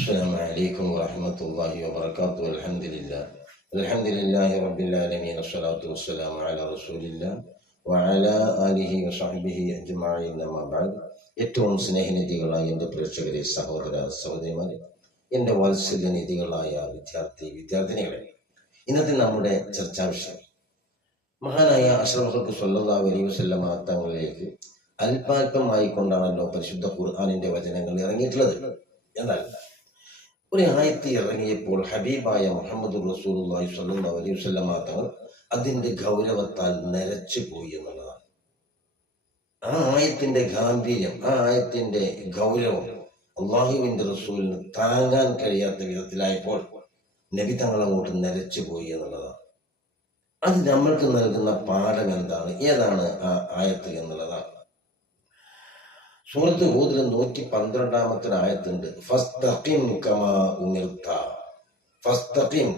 السلام عليكم ورحمة الله وبركاته. الحمد لله رب العالمين الصلاة والسلام على رسول الله وعلى آله وصحبه أجمعين أما بعد. ഏറ്റവും സ്നേഹനിധികളായ എൻ്റെ പ്രേക്ഷകരെ, സഹോദര സഹോദരിമാരെ, എൻ്റെ വാത്സല്യനിധികളായ വിദ്യാർത്ഥിനികളെ, ഇന്നത്തെ നമ്മുടെ ചർച്ചാ വിഷയം മഹാനായ അഷ്റഫുൽ സ്വല്ലല്ലാഹു അലൈഹി വസല്ലമ തങ്ങളിലേക്ക് അല്പാൽപമായിക്കൊണ്ടാണല്ലോ പരിശുദ്ധ ഖുർആനിന്റെ വചനങ്ങൾ ഇറങ്ങിയിട്ടുള്ളത്. എന്നാൽ ഒരു ആയത്ത് ഇറങ്ങിയപ്പോൾ ഹബീബായ മുഹമ്മദ് റസൂലുള്ളാഹി സ്വല്ലല്ലാഹു അലൈഹി വസല്ലമ തങ്ങൾ അതിന്റെ ഗൗരവത്താൽ നരച്ചു പോയി എന്നുള്ളതാണ്. ആ ആയത്തിന്റെ ഗാംഭീര്യം, ആ ആയത്തിന്റെ ഗൗരവം അള്ളാഹുവിന്റെ റസൂലിന് താങ്ങാൻ കഴിയാത്ത വിധത്തിലായപ്പോൾ നബി തങ്ങൾ അങ്ങോട്ട് നരച്ചു പോയി എന്നുള്ളതാണ്. അത് നമ്മൾക്ക് നൽകുന്ന പാഠം എന്താണ്, ഏതാണ് ആ ആയത്ത് എന്നുള്ളതാണ്. സൂറത്ത് ഹൂദിൽ 112-ാമത്തെ ആയത്തുണ്ട്. ഫസ്തഖിം കമാ ഉമിർത. ഫസ്തഖിം,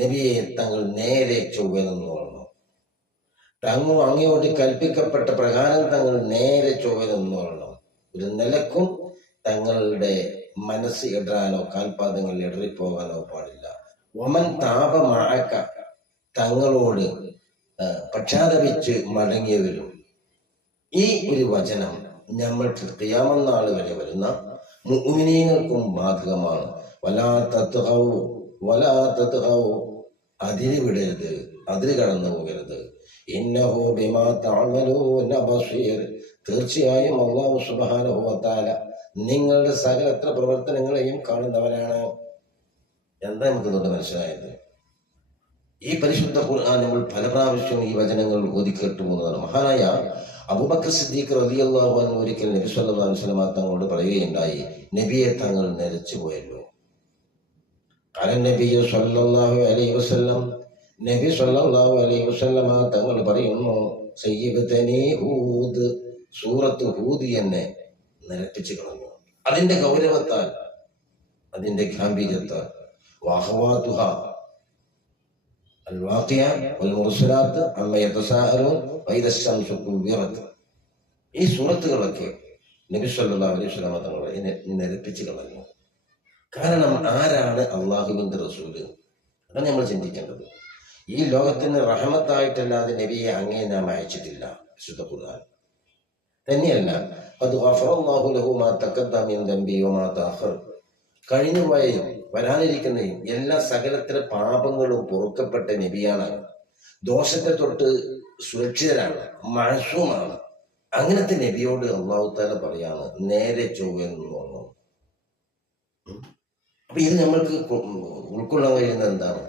നബിയെ തങ്ങൾ നേരെ ചൊവ്വെന്ന് പറഞ്ഞു. അങ്ങയോട് കൽപ്പിക്കപ്പെട്ട പ്രകാരം തങ്ങൾ നേരെ ചൊവ്വെന്ന് പറഞ്ഞു. ഒരു നിലക്കും തങ്ങളുടെ മനസ്സ് ഇടാനോ കാൽപാദങ്ങൾ ഇടറിപ്പോകാനോ പാടില്ല. ഒമൻ താപ മഴക്ക, തങ്ങളോട് പക്ഷാതപിച്ച് മടങ്ങിയവരും. ഈ ഒരു വചനം നമ്മൾക്ക് ഖിയാമത്ത് നാൾ വരെ വരുന്ന മുഅ്മിനീങ്ങൾക്കും ബാധകമാണ്. വലാ തത്ഗൗ, അതിര് വിടരുത്, അതിര് കടന്നു പോകരുത്. ഇന്നഹു ബിമാ തഅമലൂന ബസീർ, തീർച്ചയായും അല്ലാഹു സുബ്ഹാനഹു വ തആല നിങ്ങളുടെ സകലത്ര പ്രവർത്തനങ്ങളെയും കാണുന്നവനാണ്. എന്താ നമുക്ക് തൊട്ട് മനസ്സിലായത്? ഈ പരിശുദ്ധ ഖുർആൻ നമ്മൾ പല പ്രാവശ്യവും ഈ വചനങ്ങൾ ഓതിക്കേട്ടു പോകുന്നതാണ്. മഹാനായ അബൂബക്കർ സിദ്ദീഖ് റളിയല്ലാഹു അൻഹു ഒരിക്കൽ നബി സല്ലല്ലാഹു അലൈഹി വസല്ലം തങ്ങളോട് പറയുകയുണ്ടായി, നബിയെ തങ്ങൾ നരച്ചു പോയല്ലോ. നബി സല്ലല്ലാഹു അലൈഹി വസല്ലം, നബി സല്ലല്ലാഹു അലൈഹി വസല്ലം തങ്ങൾ പറയുന്നു, സയ്യിബതനി ഹൂദ്, സൂറത്ത് ഹൂദ് എന്നെ നരപ്പിച്ചു കളഞ്ഞു. അതിന്റെ ഗൗരവത്താൽ, അതിന്റെ ഗാംഭീര്യത്താൽ. വഅഖവാതുഹ الواقع والمرسلات عما يتساءلون وإذا الشمس كورت. ഈ സൂറത്തുകളൊക്കെ നബി സല്ലല്ലാഹു അലൈഹി വസല്ലം തങ്ങളെ നരപ്പിച്ചു കളഞ്ഞു. കാരണം ആരാണ് അള്ളാഹുവിന്റെ റസൂല്? അതാണ് നമ്മൾ ചിന്തിക്കേണ്ടത്. ഈ ലോകത്തിന് റഹ്മത്തായിട്ടല്ലാതെ നബിയെ അങ്ങേ നാം അയച്ചിട്ടില്ല. വിശുദ്ധ ഖുർആൻ തന്നെയല്ല, അത് ഗഫറല്ലാഹു ലഹു മാ തഖദ്ദമ മിൻ ദംബി വമാ തഅഖർ, കഴിഞ്ഞുപോയും വരാനിരിക്കുന്നതും എല്ലാ സകലത്തിലെ പാപങ്ങളും പൊറുക്കപ്പെട്ട നബിയാണ്. ദോഷത്തെ തൊട്ട് സുരക്ഷിതരാണ്, മഅസൂമാണ്. അങ്ങനത്തെ നബിയോട് അല്ലാഹു തആല പറയാണ് നേരെ ചൊവ്വെന്ന് പറഞ്ഞു. അപ്പൊ ഇത് നമ്മൾക്ക് ഉൾക്കൊള്ളാൻ കഴിയുന്നത് എന്താണ്?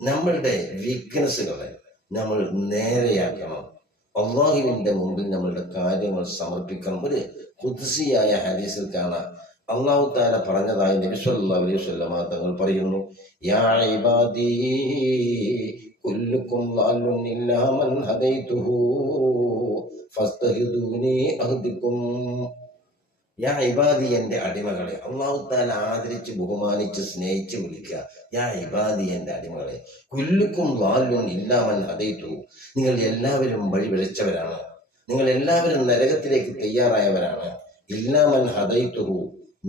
നമ്മളുടെ വീക്ക്നെസ്സുകളെ നമ്മൾ നേരെയാക്കണം. അള്ളാഹുവിന്റെ മുമ്പിൽ നമ്മളുടെ കാര്യങ്ങൾ സമർപ്പിക്കണം. ഒരു ഖുദ്സിയായ ഹദീസിൽ കാണാം, അല്ലാഹു തആല പറഞ്ഞതായി നബി സല്ലല്ലാഹു അലൈഹി വസല്ലം തങ്ങൾ പറയുന്നു, യാ ഇബാദി കുല്ലുക്കും ളാലുൻ ഇല്ലാ മൻ ഹദൈതുഹു ഫസ്തഹിദൂനി അഹ്ദികും. യാ ഇബാദി, എൻ്റെ അടിമകളെ. അല്ലാഹു തആല ആദരിച്ച് ബഹുമാനിച്ച് സ്നേഹിച്ച് വിളിക്കുക. യാ ഇബാദി, എൻ്റെ അടിമകളെ. കുല്ലുക്കും ളാലുൻ ഇല്ലാ മൻ ഹദൈതുഹു, നിങ്ങൾ എല്ലാവരും വഴി പിഴച്ചവരാണ്, നിങ്ങൾ എല്ലാവരും നരകത്തിലേക്ക് തയ്യാറായവരാണ്. ഇല്ലാ മൻ ഹദൈതുഹു,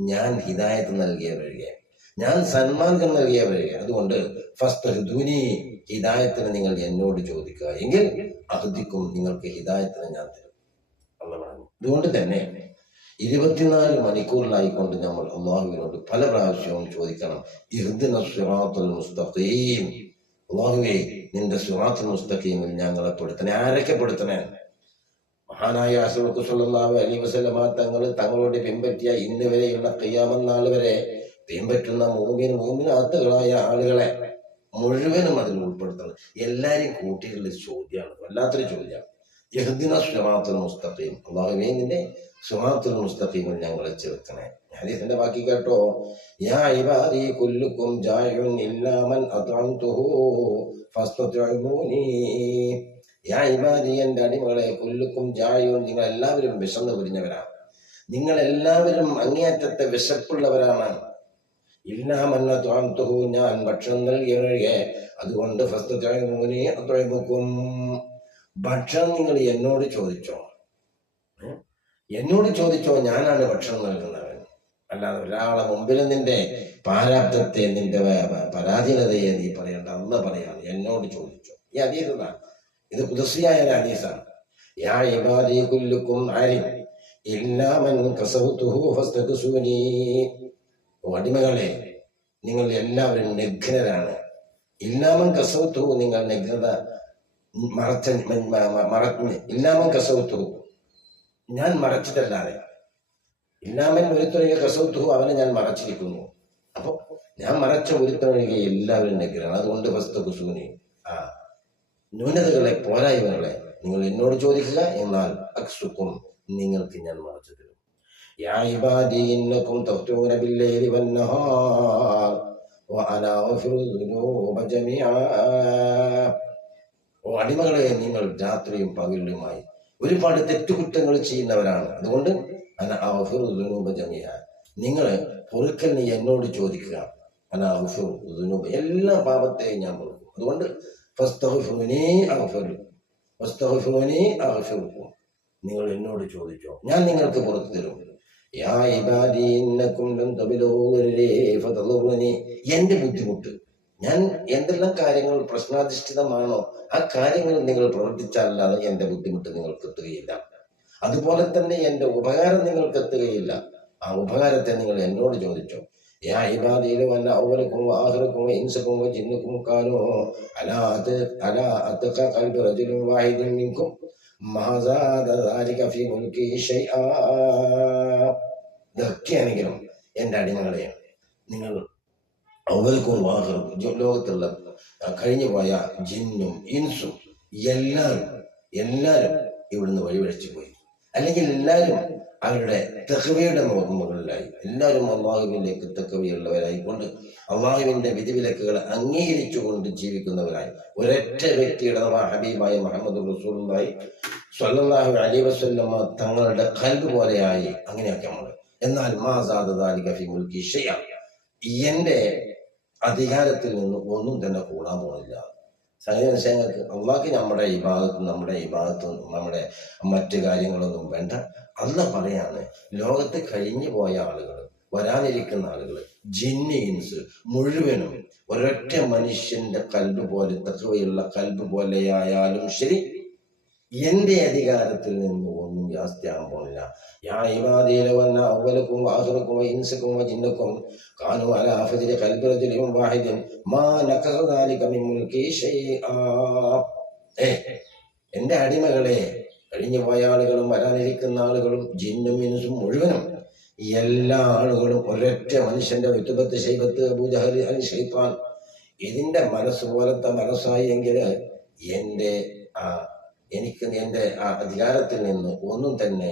ഞാൻ ഹിദായത്ത് നൽകിയവരെ, ഞാൻ സന്മാർഗം നൽകിയവരെ. അതുകൊണ്ട് ഫസ്തഹ്ദൂനി, ഹിദായത്തിന് നിങ്ങൾ എന്നോട് ചോദിക്കുക, എങ്കിൽ അഹ്ദിക്കും, നിങ്ങൾക്ക് ഹിദായത്തിന് ഞാൻ തരും. അല്ലാഹു പറഞ്ഞു. അതുകൊണ്ട് തന്നെ 24 മണിക്കൂറിലായിക്കൊണ്ട് നമ്മൾ അള്ളാഹുവിനോട് പല പ്രാവശ്യവും ചോദിക്കണം, ഇഹ്ദിനസ് സിറാത്തുൽ മുസ്തഖീം, അള്ളാഹുവേ നിന്റെ സിറാത്തുൽ മുസ്തഖീമിൽ ഞങ്ങളെ പെടുത്തണേ. ആരൊക്കെ പെടുത്തണേ? മഹാനായ അഷ്റഫുൽ സ്വല്ലല്ലാഹു അലൈഹി വസല്ലം തങ്ങളോട് പിൻപറ്റിയ ഇന്ന് വരെയുള്ള ഖിയാമത്ത് നാൾ വരെ പിൻപറ്റുന്ന മുഅ്മിനാത്തുകളായ ആളുകളെ മുഴുവനും അതിൽ ഉൾപ്പെടുത്തണം. എല്ലാരെയും കൂട്ടിയുള്ള ചോദ്യമാണ്, വല്ലാത്തൊരു ചോദ്യമാണ്. ഇഹ്ദിനസ് സിറാത്തുൽ മുസ്തഖീം, അല്ലാഹുവേ നിന്റെ സിറാത്തുൽ മുസ്തഖീമിൽ ഞങ്ങളെ ചേർക്കണേ. ഹദീസിന്റെ ബാക്കി കേട്ടോ, യാ ഇബാദി കുല്ലുക്കും ജായിഉൻ ഇല്ലാ മൻ അത്അംതുഹു ഫസ്തത്ഇമൂനി. യാ ഇബാദി, എൻ്റെ അടിമകളെ, കുല്ലുക്കും ജായിഉൻ, നിങ്ങൾ എല്ലാവരും വിശന്നു പിരിഞ്ഞവരാണ്, നിങ്ങൾ എല്ലാവരും അങ്ങേയറ്റത്തെ വിശപ്പുള്ളവരാണ്. ഇല്ലാ മൻ അത്അംതുഹു, ഞാൻ ഭക്ഷണം നൽകിയൊഴികെ. അതുകൊണ്ട് ഫസ്തത്ഇമൂനി അത്ഇമുക്കും, ഭക്ഷണം നിങ്ങൾ എന്നോട് ചോദിച്ചോ, ഞാനാണ് ഭക്ഷണം നൽകുന്നവൻ. അല്ലാതെ ഒരാളെ മുമ്പിൽ നിന്റെ പാരാബ്ദത്തെ, നിന്റെ പരാധീനതയെ നീ പറയണ്ട. അല്ല പറയാണ്, എന്നോട് ചോദിച്ചോ. ഈ ഹദീസാണ്, ഇത് ഖുദ്സിയായ ഒരു ഹദീസാണ്. യാ ഇബാദി കുല്ലുക്കും ആരി ഇല്ലാ മൻ കസവതുഹു ഫസ്തഖ്സുനി. അടിമകളെ, നിങ്ങൾ എല്ലാവരും നഗ്നരാണ്. ഇല്ലാമൻ കസവത്തുഹു, നിങ്ങൾ നഗ്നത ഇല്ലാമൻ കസവത്തുഹു, ഞാൻ മറച്ചിട്ടല്ലാതെ. ഇല്ലാമൻ ഒരുത്തൊഴികെ കസവത്തുഹു, അവനെ ഞാൻ മറച്ചിരിക്കുന്നു. അപ്പൊ ഞാൻ മറച്ച ഒരുത്തൊഴികെ എല്ലാവരും നഗ്നരാണ്. അതുകൊണ്ട് ഫസ്തഖ്സുനി, ന്യൂനതകളെ, പോരായ്മകളെ നിങ്ങൾ എന്നോട് ചോദിക്കുക, എന്നാൽ അക്സുക്കും, നിങ്ങൾക്ക് ഞാൻ മറച്ചു തരും. യാ ഇബാദി ഇന്നകും തഖ്തൂന ബില്ലൈലി വന്നഹാർ വഅനാ അഗ്ഫിറു ദുനൂബ ജമീഅ. അടിമകളെ, നിങ്ങൾ രാത്രിയും പകലുമായി ഒരുപാട് തെറ്റുകുറ്റങ്ങൾ ചെയ്യുന്നവരാണ്. അതുകൊണ്ട് അനാ അഗ്ഫിറു ദുനൂബ ജമീഅ, നിങ്ങൾ പൊറുക്കലിന് എന്നോട് ചോദിക്കുക. അനാ അഗ്ഫിറു ദുനൂബ, എല്ലാ പാപത്തെയും ഞാൻ പൊറുക്കും. അതുകൊണ്ട് ഫസ്തഗ്ഫിറൂനി അഗ്ഫിറുക്കും, നിങ്ങൾ എന്നോട് ചോദിച്ചോ, ഞാൻ നിങ്ങൾക്ക് പുറത്തു തരും. യാ ഇബാദി ഇന്നകും ലൻ തബ്ലുഗൂ ഫതദുറൂനി, എന്റെ ബുദ്ധിമുട്ട്, ഞാൻ എന്തെല്ലാം കാര്യങ്ങൾ പ്രശ്നാധിഷ്ഠിതമാണോ ആ കാര്യങ്ങൾ നിങ്ങൾ പ്രവർത്തിച്ചാലല്ലാതെ എന്റെ ബുദ്ധിമുട്ട് നിങ്ങൾക്ക് എത്തുകയില്ല. അതുപോലെ തന്നെ എന്റെ ഉപകാരം നിങ്ങൾക്ക് എത്തുകയില്ല. ആ ഉപകാരത്തെ നിങ്ങൾ എന്നോട് ചോദിച്ചോ. യാ ഇബാദി ലൗ അന്ന അവലകും വആഖിറകും വഇൻസകും വജിന്നകും ഖാലൂ അലാ അത്ഖ ഖൽബി റജുലിൻ വാഹിദിൻ മിൻകും മാ സാദ ദാലിക ഫീ മുൽകി ശൈആ. ഇതൊക്കെയാണെങ്കിലും എൻ്റെ അടിമകളെ, നിങ്ങൾ അവലക്കും വാഹിറും, ലോകത്തുള്ള കഴിഞ്ഞു പോയ ജിന്നും ഇൻസും എല്ലാവരും ഇവിടുന്ന് വഴിവഴിച്ചു പോയി. അല്ലെങ്കിൽ എല്ലാവരും അവരുടെ തഖ്വയുടെ മുകളിലായി, എല്ലാവരും അള്ളാഹുവിലേക്ക് തഖ്വയുള്ളവരായിക്കൊണ്ട് അള്ളാഹുവിന്റെ വിധിവിലക്കുകൾ അംഗീകരിച്ചുകൊണ്ട് ജീവിക്കുന്നവരായി. ഒരൊറ്റ വ്യക്തിയുടെ ഹബീബായ മുഹമ്മദ് റസൂലുള്ളാഹി സ്വല്ലല്ലാഹു അലൈഹി വസല്ലം തങ്ങളുടെ ഖൽബ് പോലെയായി. അങ്ങനെയൊക്കെ നമ്മൾ. എന്നാൽ മാ സാദ ദാലിക ഫീ മുൽകി ശൈഅ, എന്റെ അധികാരത്തിൽ നിന്ന് ഒന്നും തന്നെ കൂടാൻ പോകുന്നില്ല. സംഗതിങ്ങൾക്ക് അള്ളാഹ്ക്ക് നമ്മുടെ ഇബാദത്തും നമ്മുടെ മറ്റു കാര്യങ്ങളൊന്നും വേണ്ട. അള്ളാഹ് പറയാണ്, ലോകത്ത് കഴിഞ്ഞു പോയ ആളുകൾ, വരാനിരിക്കുന്ന ആളുകൾ, ജിന്ന് ഇൻസ് മുഴുവനും ഒരൊറ്റ മനുഷ്യന്റെ കൽബ് പോലെ, തഖ്വയുള്ള കൽബ് പോലെയായാലും ശരി, എന്റെ അധികാരത്തിൽ നിന്ന് ഒന്നും ജാസ്തിയാകാൻ പോകുന്നില്ല. യാ ഇബാദി ലൗ അന്ന അവലകും വആഖിറകും വഇൻസകും വജിന്നകും ഖാലൂ അലാ ഫജ്രി ഖൽബി റജുലിൻ വാഹിദിൻ മാ നഖസ ദാലിക മിൻ മുൽകി ശൈആ. എന്റെ അടിമകളെ, കഴിഞ്ഞു പോയ ആളുകളും വരാനിരിക്കുന്ന ആളുകളും ജിന്നും ഇൻസും മുഴുവനും എല്ലാ ആളുകളും ഒരൊറ്റ മനുഷ്യന്റെ ഉത്ബത്ത് ശൈബത്ത് അബൂജഹൽ അൽ ശൈത്താൻ, ഇതിന്റെ മനസ്സ് പോലത്തെ മനസ്സായി എങ്കിൽ എനിക്ക് എന്റെ അധികാരത്തിൽ നിന്ന് ഒന്നും തന്നെ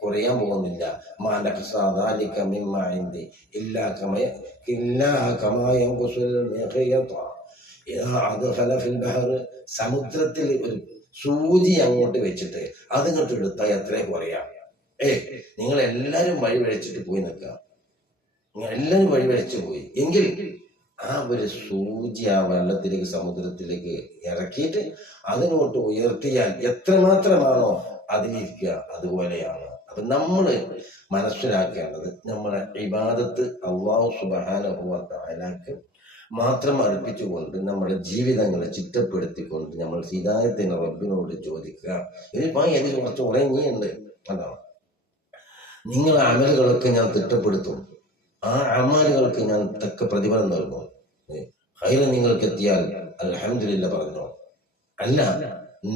കുറയാൻ പോകുന്നില്ല. സമുദ്രത്തിൽ ഒരു സൂചി അങ്ങോട്ട് വെച്ചിട്ട് അതിങ്ങോട്ട് എടുത്താൽ എത്ര കുറയാം. നിങ്ങൾ എല്ലാരും വഴിവഴിച്ചിട്ട് പോയി നിൽക്കുക, നിങ്ങൾ എല്ലാരും വഴിവഴിച്ചു പോയി എങ്കിൽ ആ ഒരു സൂചി ആ വെള്ളത്തിലേക്ക്, സമുദ്രത്തിലേക്ക് ഇറക്കിയിട്ട് അതിനോട്ട് ഉയർത്തിയാൽ എത്രമാത്രമാണോ അതിലിരിക്കുക അതുപോലെയാണ്. അപ്പൊ നമ്മള് മനസ്സിലാക്കേണ്ടത്, നമ്മളെ ഇബാദത്ത് അല്ലാഹു സുബ്ഹാനഹു വ തആലക്ക് മാത്രം അർപ്പിച്ചുകൊണ്ട് നമ്മുടെ ജീവിതങ്ങളെ ചിട്ടപ്പെടുത്തിക്കൊണ്ട് നമ്മൾ ഹിദായത്തിന് റബ്ബിനോട് ചോദിക്കുക. ഇതിൽ കുറച്ച് ഉറങ്ങിയുണ്ട്. അതാണ്, നിങ്ങളെ അമലുകളൊക്കെ ഞാൻ തിട്ടപ്പെടുത്തും, ആ അമലുകൾക്ക് ഞാൻ തക്ക പ്രതിഫലം നൽകും. ഹൈറ് നിങ്ങൾക്ക് എത്തിയാൽ അൽഹംദുലില്ലാ പറഞ്ഞോ. അല്ല,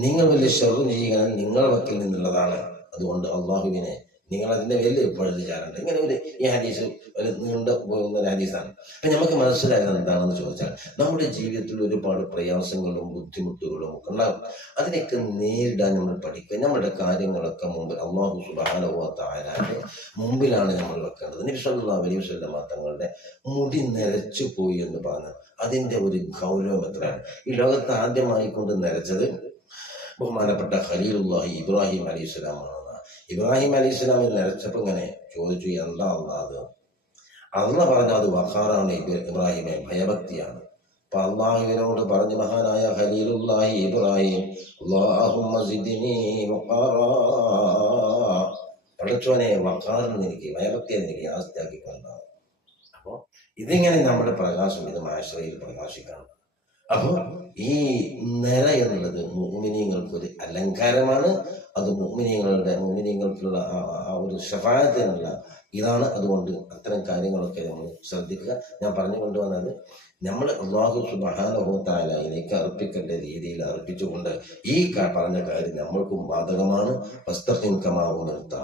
നിങ്ങൾ വലിയ ഷർറ് ചെയ്യുക നിങ്ങളുടെ വക്കിൽ നിന്നുള്ളതാണ്. അതുകൊണ്ട് അള്ളാഹുവിനെ നിങ്ങൾ അതിന്റെ വലിയ പഴുത് ചാരണ്ട. ഇങ്ങനെ ഈ ഹദീസ് ഒരു നീണ്ട പോകുന്ന ഒരു ഹദീസാണ്. അപ്പൊ നമുക്ക് മനസ്സിലായത് എന്താണെന്ന് ചോദിച്ചാൽ, നമ്മുടെ ജീവിതത്തിൽ ഒരുപാട് പ്രയാസങ്ങളും ബുദ്ധിമുട്ടുകളും ഒക്കെ ഉണ്ടാകും. അതിനൊക്കെ നേരിടാൻ നമ്മൾ പഠിക്കുക. നമ്മുടെ കാര്യങ്ങളൊക്കെ മുമ്പിൽ അല്ലാഹു സുബ്ഹാനഹു വ തആലയുടെ മുമ്പിലാണ് നമ്മൾ വെക്കേണ്ടത്. നബി സല്ലല്ലാഹു അലൈഹി വസല്ലം തങ്ങളുടെ മുടി നരച്ചു പോയി എന്ന് പറഞ്ഞു, അതിന്റെ ഒരു ഗൗരവം എത്രയാണ്. ഈ ലോകത്ത് ആദ്യമായി കൊണ്ട് നരച്ചത് ബഹുമാനപ്പെട്ട ഖലീലുല്ലാഹി ഇബ്രാഹിം അലൈഹിസ്സലാമാണ്. ഇബ്രാഹിം അലൈഹിസ്സലാമിൽ നരച്ചപ്പോ ഇങ്ങനെ ചോദിച്ചു, എന്താ അല്ലാഹ്? അള്ളാഹ് പറഞ്ഞു, അത് വഖാറാണ് ഇബ്രാഹിമെ, ഭയഭക്തിയാണ്. അപ്പൊ അള്ളാഹുവിനോട് പറഞ്ഞു മഹാനായ ഖലീലുല്ലാഹി ഇബ്രാഹിം, അല്ലാഹുമ്മ സിദ്നി വഖാറാ, പടച്ചോനെ വക്കാറിൽ എനിക്ക് വയറത്തിയെ എനിക്ക് ആസ്തിയാക്കിക്കൊണ്ടാണ്. അപ്പോൾ ഇതിങ്ങനെ നമ്മുടെ പ്രകാശം ഇത് മാശ്രയിൽ പ്രകാശിക്കണം. അപ്പോൾ ഈ നില എന്നുള്ളത് മുഅ്മിനീങ്ങൾക്കൊരു അലങ്കാരമാണ്. അത് മുഅ്മിനീങ്ങൾക്കുള്ള ആ ഒരു ശഫാഅത്തിനുള്ള ഇതാണ്. അതുകൊണ്ട് അത്തരം കാര്യങ്ങളൊക്കെ നമ്മൾ ശ്രദ്ധിക്കുക. ഞാൻ പറഞ്ഞു കൊണ്ടുവന്നത് നമ്മൾ അല്ലാഹു സുബ്ഹാനഹു വ തആലയിലേക്ക് അർപ്പിക്കേണ്ട രീതിയിൽ അർപ്പിച്ചുകൊണ്ട് ഈ പറഞ്ഞ കാര്യം നമ്മൾക്കും ബാധകമാണ്. വസ്തഖിം കമാ ഉമിർത,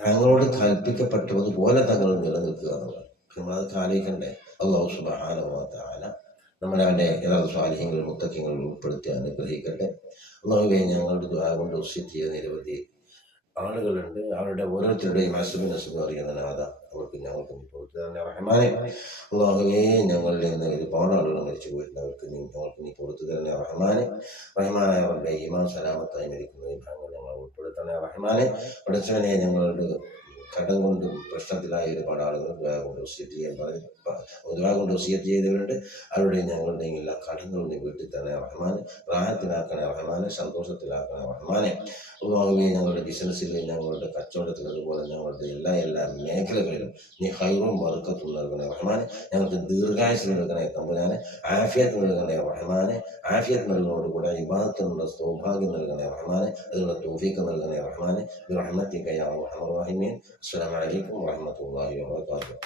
തങ്ങളോട് കൽപ്പിക്കപ്പെട്ടതുപോലെ തങ്ങൾ നിലനിൽക്കുക എന്നുള്ളത് നമ്മളത് ആലോചിക്കണ്ടേ. അല്ലാഹു സുബ്ഹാനഹു വ തആല നമ്മളെ അവൻ്റെ യഥാർത്ഥ സ്വാലിഹ്യങ്ങൾ മുത്തഖ്യങ്ങളിൽ ഉൾപ്പെടുത്തി അനുഗ്രഹിക്കട്ടെ. അല്ലാഹുവേ, ഞങ്ങളുടെ ദുആ കൊണ്ട് വസിയത്ത് ചെയ്ത നിരവധി ആളുകളുണ്ട്. അവരുടെ ഓരോരുത്തരുടെയും അസുഖം അറിയുന്ന നാഥ, അവർക്ക് ഞങ്ങൾക്ക് പുറത്തു തന്നെ റഹ്മാനെ. അല്ലാഹുവേ, ഞങ്ങളുടെ നിന്ന് ഒരുപാട് ആളുകൾ മരിച്ചു പോയിട്ടുണ്ട്. ഞങ്ങൾക്ക് നീ പുറത്തു തന്നെ റഹ്മാനെ. റഹ്മാനായ അവരുടെ ഈമാൻ സലാമത്തായി മരിക്കുന്ന വിഭാഗങ്ങൾ ഞങ്ങൾ ഉൾപ്പെടുത്തണേ റഹ്മാനെ. പടച്ചവനെ, ഞങ്ങളുടെ കടം കൊണ്ടും പ്രശ്നത്തിലായ ഒരുപാട് ആളുകൾ ദുആ കൊണ്ട് വസിയത്ത് ചെയ്തവരുണ്ട്. അവരുടെ ഞങ്ങളുടെയും എല്ലാ കടങ്ങളും നീ വീട്ടിൽ തന്നെ റഹ്മാനെ. റാഹത്തിലാക്കണേ റഹ്മാനെ, സന്തോഷത്തിലാക്കണേ റഹ്മാനെ. അല്ലാഹുവേ, ഞങ്ങളുടെ ബിസിനസ്സിൽ, ഞങ്ങളുടെ കച്ചവടത്തിൽ, അതുപോലെ ഞങ്ങളുടെ എല്ലാ മേഖലകളിലും നീ ഹൈറും ബർക്കത്തും നൽകണേ റഹ്മാനെ. ഞങ്ങൾക്ക് ദീർഘായുസ്സ് നൽകണേ തമ്പുരാനെ. ആഫിയത്ത് നൽകണേ റഹ്മാനെ. ആഫിയത്ത് നൽകുന്നതോടുകൂടെ ഇബാദത്തിനുള്ള സൗഭാഗ്യം നൽകണേ റഹ്മാനെ. അതിനുള്ള തൗഫീഖ് നൽകണേ റഹ്മാനെ. ബിറഹ്മതിക യാ അർഹമർ റഹീമീൻ. അസ്സലാമു അലൈക്കും വറഹ്മത്തുള്ളാഹി വബറകാതുഹു.